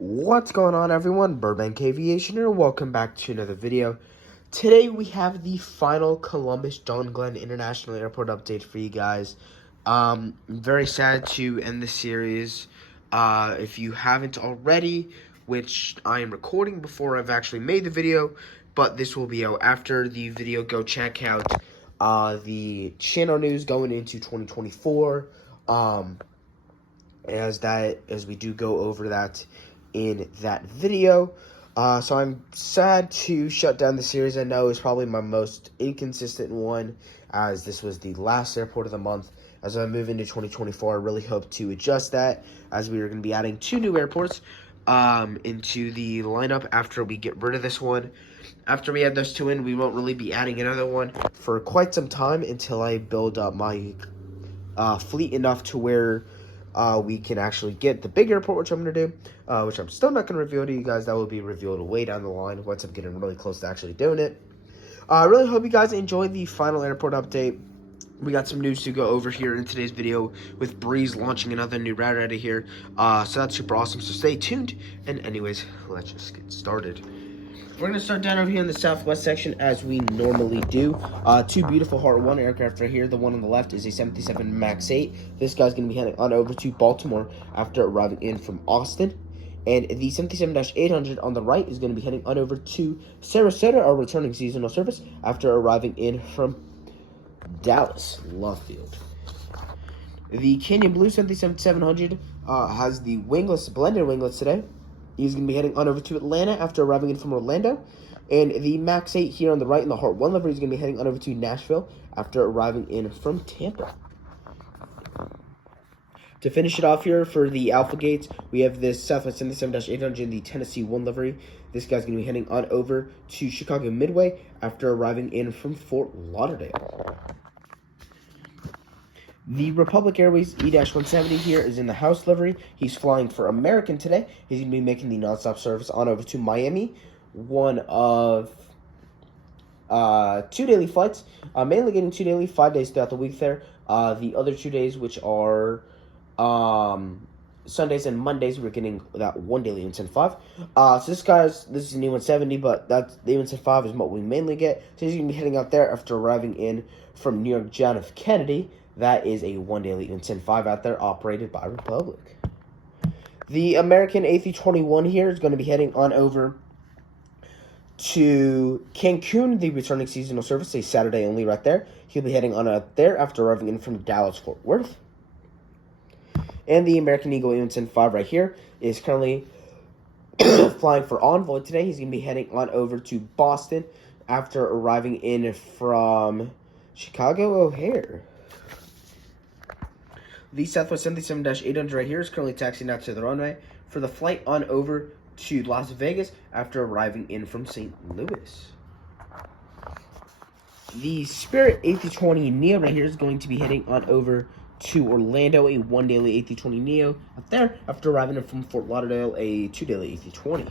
What's going on, everyone? Burbank Aviation here. Welcome back to another video. Today we have the final Columbus John Glenn International Airport update for you guys. Very sad to end the series. If you haven't already, which I am recording before I've actually made the video, but this will be out after the video. Go check out the channel news going into 2024. As we do go over that in that video. So I'm sad to shut down the series. I know it's probably my most inconsistent one, as this was the last airport of the month. As I move into 2024, I really hope to adjust that, as we are going to be adding 2 new airports into the lineup after we get rid of this one. After we add those 2 in, we won't really be adding another one for quite some time until I build up my fleet enough to where we can actually get the big airport, which I'm going to do, which I'm still not going to reveal to you guys. That will be revealed way down the line once I'm getting really close to actually doing it. I really hope you guys enjoyed the final airport update. We got some news to go over here in today's video with Breeze launching another new route out of here. So that's super awesome, so stay tuned. And anyways, let's just get started. We're going to start down over here in the southwest section as we normally do. 2 beautiful Heart 1 aircraft right here. The one on the left is a 737 MAX 8. This guy's going to be heading on over to Baltimore after arriving in from Austin. And the 737-800 on the right is going to be heading on over to Sarasota, our returning seasonal service, after arriving in from Dallas, Love Field. The Canyon Blue 737-700 has the wingless, blended winglets today. He's going to be heading on over to Atlanta after arriving in from Orlando. And the MAX 8 here on the right in the Heart 1 livery is going to be heading on over to Nashville after arriving in from Tampa. To finish it off here for the Alpha Gates, we have this Southwest 77-800 in the Tennessee 1 livery. This guy's going to be heading on over to Chicago Midway after arriving in from Fort Lauderdale. The Republic Airways E-170 here is in the house livery. He's flying for American today. He's going to be making the nonstop service on over to Miami. One of 2 daily flights. Mainly getting 2 daily, 5 days throughout the week there. The other 2 days, which are Sundays and Mondays, we're getting that 1 daily E-175. So this is an E-170, but that's the E-175 is what we mainly get. So he's going to be heading out there after arriving in from New York John F. Kennedy. That is a 1 daily E-175 out there, operated by Republic. The American A321 here is going to be heading on over to Cancun, the returning seasonal service, a Saturday only right there. He'll be heading on out there after arriving in from Dallas-Fort Worth. And the American Eagle E-175 right here is currently flying for Envoy today. He's going to be heading on over to Boston after arriving in from Chicago O'Hare. The Southwest 77-800 right here is currently taxiing out to the runway for the flight on over to Las Vegas after arriving in from St. Louis. The Spirit A320neo right here is going to be heading on over to Orlando, a 1 daily A320neo out there after arriving in from Fort Lauderdale, a 2 daily A320.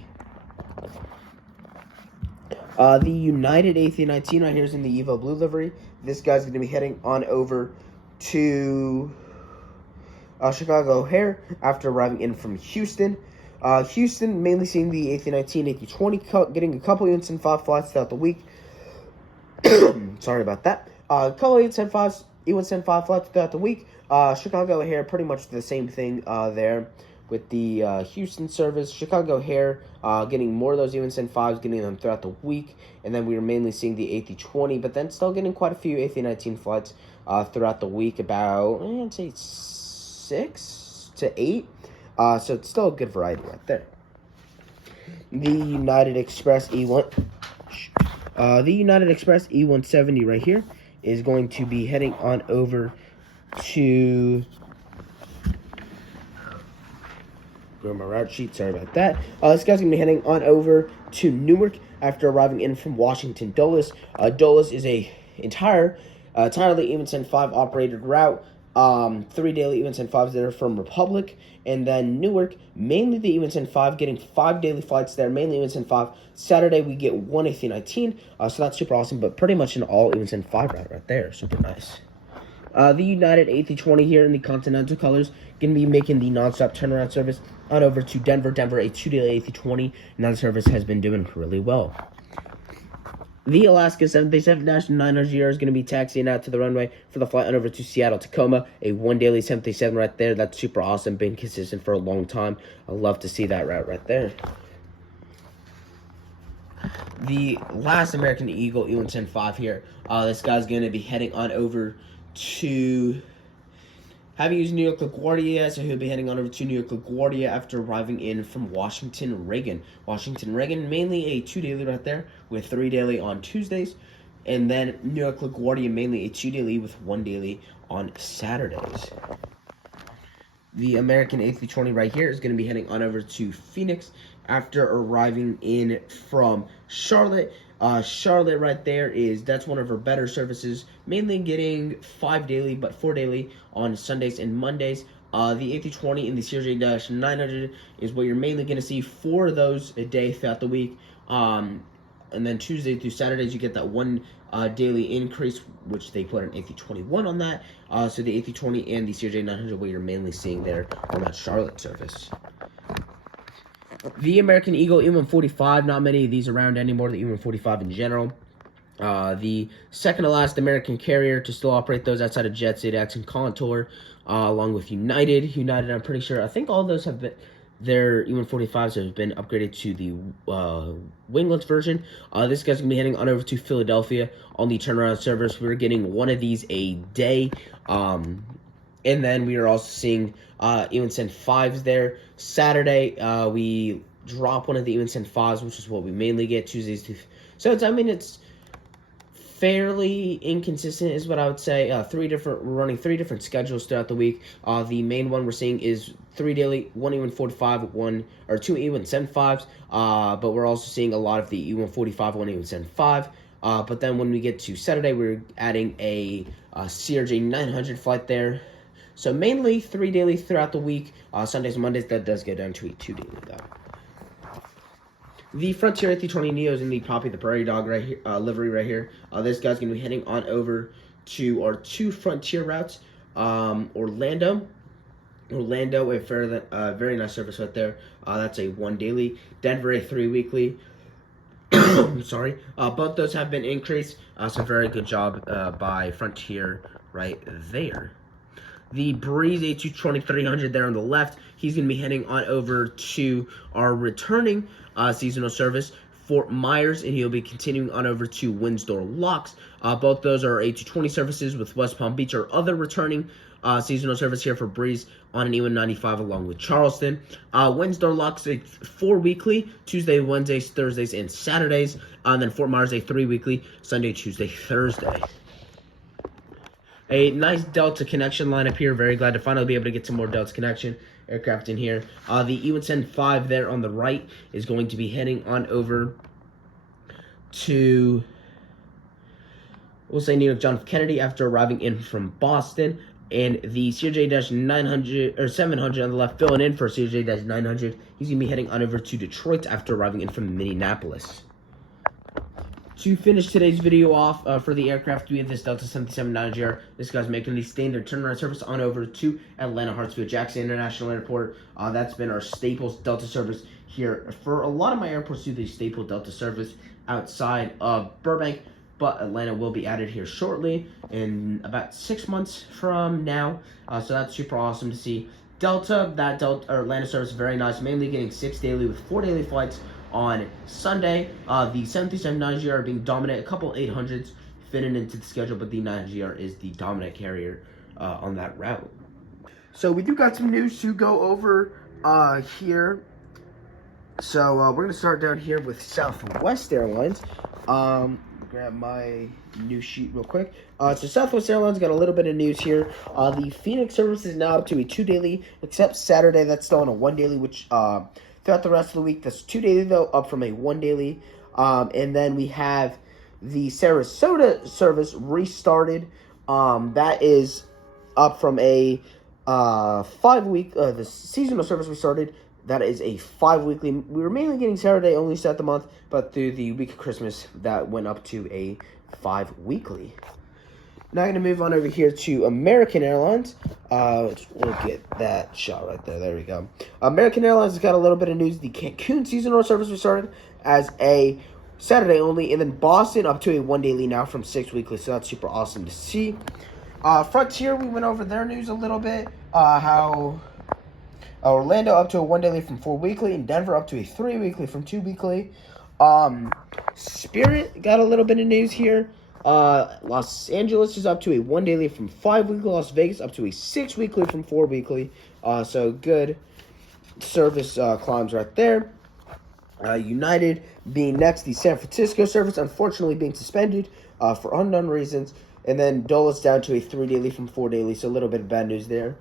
The United A319 right here is in the Evo Blue livery. This guy's going to be heading on over to Chicago O'Hare after arriving in from Houston. Houston, mainly seeing the A319, A320, getting a couple E-175 flights throughout the week. Sorry about that. A couple E-175 flights throughout the week. Chicago O'Hare, pretty much the same thing there with the Houston service. Chicago O'Hare, getting more of those E-175s, getting them throughout the week. And then we were mainly seeing the A320, but then still getting quite a few A319 flights throughout the week, about, I'd say 6 to 8. So it's still a good variety right there. The United Express E-170 right here is going to be heading on over to go my route sheet. Sorry about that. This guy's gonna be heading on over to Newark after arriving in from Washington Dulles. Dulles is a entirely E-175 operated route. 3 daily E-175s there from Republic, and then Newark, mainly the E-175, getting 5 daily flights there, mainly E-175. Saturday we get 1 A319, so that's super awesome, but pretty much an all E-175 route right there, super nice. The United A320 here in the Continental colors going to be making the nonstop turnaround service on over to Denver. Denver, a 2-daily A320, and that service has been doing really well. The Alaska 737-900 is going to be taxiing out to the runway for the flight on over to Seattle, Tacoma. A 1-daily 737 right there. That's super awesome. Been consistent for a long time. I love to see that route right there. The last American Eagle E175 here. This guy's going to be heading on over to... Haven't used New York LaGuardia yet, so he'll be heading on over to New York LaGuardia after arriving in from Washington Reagan. Washington Reagan, mainly a 2-daily right there, with 3 daily on Tuesdays. And then New York LaGuardia, mainly a 2-daily with 1 daily on Saturdays. The American A320 right here is going to be heading on over to Phoenix after arriving in from Charlotte. Charlotte right there that's one of her better services, mainly getting 5 daily but 4 daily on Sundays and Mondays. The A320 in the CRJ-900 is what you're mainly going to see 4 of those a day throughout the week. And then Tuesday through Saturdays you get that 1 daily increase, which they put an A321 on that. So the A320 and the CRJ-900 what you're mainly seeing there on that Charlotte service. The American Eagle E145, not many of these around anymore, the E145 in general. The second to last American carrier to still operate those outside of Jet, Zadex, and Contour, along with United. United, I'm pretty sure, I think all those have been, their E145s have been upgraded to the winglets version. This guy's going to be heading on over to Philadelphia on the turnaround service. We're getting 1 of these a day. And then we are also seeing E175s there. Saturday, we drop 1 of the E175s, which is what we mainly get Tuesdays. So I mean, it's fairly inconsistent, is what I would say. We're running 3 different schedules throughout the week. The main one we're seeing is 3 daily, 1 E145, 2 E175s. But we're also seeing a lot of the E145, 1 E175. But then when we get to Saturday, we're adding a CRJ-900 flight there. So mainly 3 daily throughout the week. Sundays and Mondays, that does go down to a 2 daily though. The Frontier A320 Neo is in the Poppy the Prairie Dog right here, livery right here. This guy's going to be heading on over to our 2 Frontier routes. Orlando, a very nice service right there. That's a 1 daily. Denver, a 3 weekly. Sorry. Both those have been increased. So very good job by Frontier right there. The Breeze A220-300 there on the left, he's going to be heading on over to our returning seasonal service, Fort Myers, and he'll be continuing on over to Windsor Locks. Both those are A220 services with West Palm Beach, our other returning seasonal service here for Breeze on an E195 along with Charleston. Windsor Locks, a 4 weekly, Tuesday, Wednesdays, Thursdays, and Saturdays. And then Fort Myers, a 3 weekly, Sunday, Tuesday, Thursday. A nice Delta connection lineup here. Very glad to finally be able to get some more Delta connection aircraft in here. The E175 there on the right is going to be heading on over to, we'll say, New York John F. Kennedy after arriving in from Boston. And the CRJ-900 or 700 on the left, filling in for CRJ-900. He's going to be heading on over to Detroit after arriving in from Minneapolis. To finish today's video off for the aircraft, we have this Delta 737-9GR. This guy's making the standard turnaround service on over to Atlanta Hartsfield-Jackson International Airport. That's been our Staples Delta service here. For a lot of my airports do the staple Delta service outside of Burbank, but Atlanta will be added here shortly in about 6 months from now. So that's super awesome to see. Atlanta service is very nice, mainly getting 6 daily with 4 daily flights on Sunday. The 737-9GR are being dominant, a couple 800s fitting into the schedule, but the 9GR is the dominant carrier on that route. So we do got some news to go over here. So we're going to start down here with Southwest Airlines. Grab my news sheet real quick. So Southwest Airlines got a little bit of news here. The Phoenix service is now up to a 2 daily, except Saturday. That's still on a 1 daily, which throughout the rest of the week, that's 2 daily though, up from a 1 daily. And then we have the Sarasota service restarted. That is up from a 5 week. The seasonal service restarted. That is a 5 weekly. We were mainly getting Saturday only start the month, but through the week of Christmas, that went up to a 5 weekly. Now I'm going to move on over here to American Airlines. We'll get that shot right there. There we go. American Airlines has got a little bit of news. The Cancun seasonal service restarted as a Saturday only, and then Boston up to a 1 daily now from 6 weekly, so that's super awesome to see. Frontier, we went over their news a little bit. How Orlando up to a 1 daily from 4 weekly, and Denver up to a 3 weekly from 2 weekly. Spirit got a little bit of news here. Los Angeles is up to a 1 daily from 5 weekly. Las Vegas up to a 6 weekly from 4 weekly. So good service climbs right there. United being next, the San Francisco service unfortunately being suspended for unknown reasons. And then Dulles down to a 3 daily from 4 daily. So a little bit of bad news there.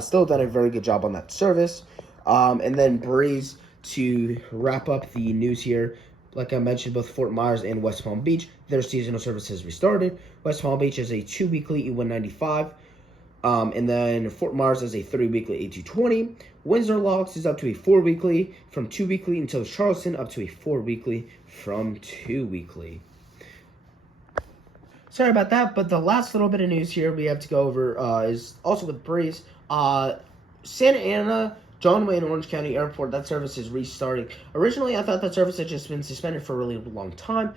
Still done a very good job on that service. And then Breeze to wrap up the news here. Like I mentioned, both Fort Myers and West Palm Beach, their seasonal service has restarted. West Palm Beach is a 2 weekly E195. And then Fort Myers is a 3 weekly A220. Windsor Locks is up to a 4 weekly from 2 weekly until Charleston up to a 4 weekly from 2 weekly. Sorry about that, but the last little bit of news here we have to go over is also with Breeze. Santa Ana, John Wayne Orange County Airport, that service is restarting. Originally, I thought that service had just been suspended for a really long time.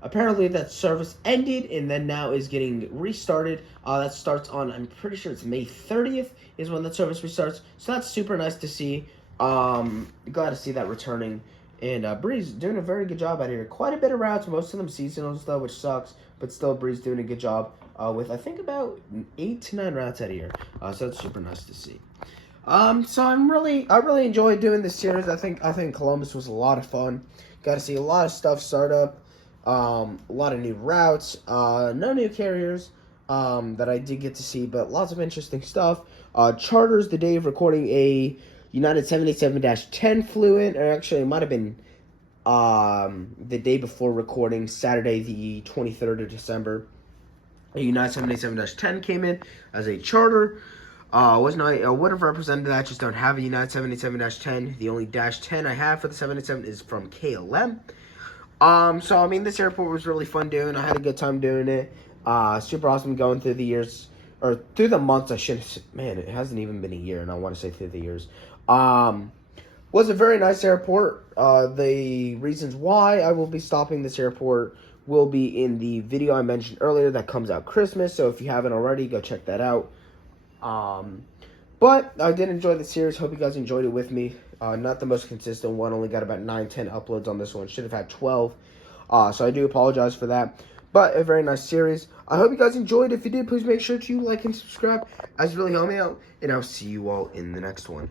Apparently, that service ended and then now is getting restarted. That starts on, I'm pretty sure it's May 30th is when that service restarts. So that's super nice to see. Glad to see that returning. And Breeze doing a very good job out here. Quite a bit of routes, most of them seasonals though, which sucks. But still, Breeze doing a good job with, I think, about 8 to 9 routes out of here. So that's super nice to see. So I really enjoyed doing this series. I think Columbus was a lot of fun. Got to see a lot of stuff start up. A lot of new routes. No new carriers that I did get to see, but lots of interesting stuff. Charters the day of recording, a United 787-10 flew in, or actually it might have been the day before recording, Saturday the 23rd of December. A United 787-10 came in as a charter. I would have represented that. I just don't have a United 787-10. The only -10 I have for the 787 is from KLM. So I mean, this airport was really fun doing. I had a good time doing it. Super awesome going through the years, or through the months. Man, it hasn't even been a year, and I want to say through the years. Was a very nice airport. The reasons why I will be stopping this airport will be in the video I mentioned earlier that comes out Christmas. So if you haven't already, go check that out. But I did enjoy the series. Hope you guys enjoyed it with me. Not the most consistent one. Only got about 9-10 uploads on this one. Should have had 12. So I do apologize for that. But a very nice series. I hope you guys enjoyed. If you did, please make sure to like and subscribe. As really help me out. And I'll see you all in the next one.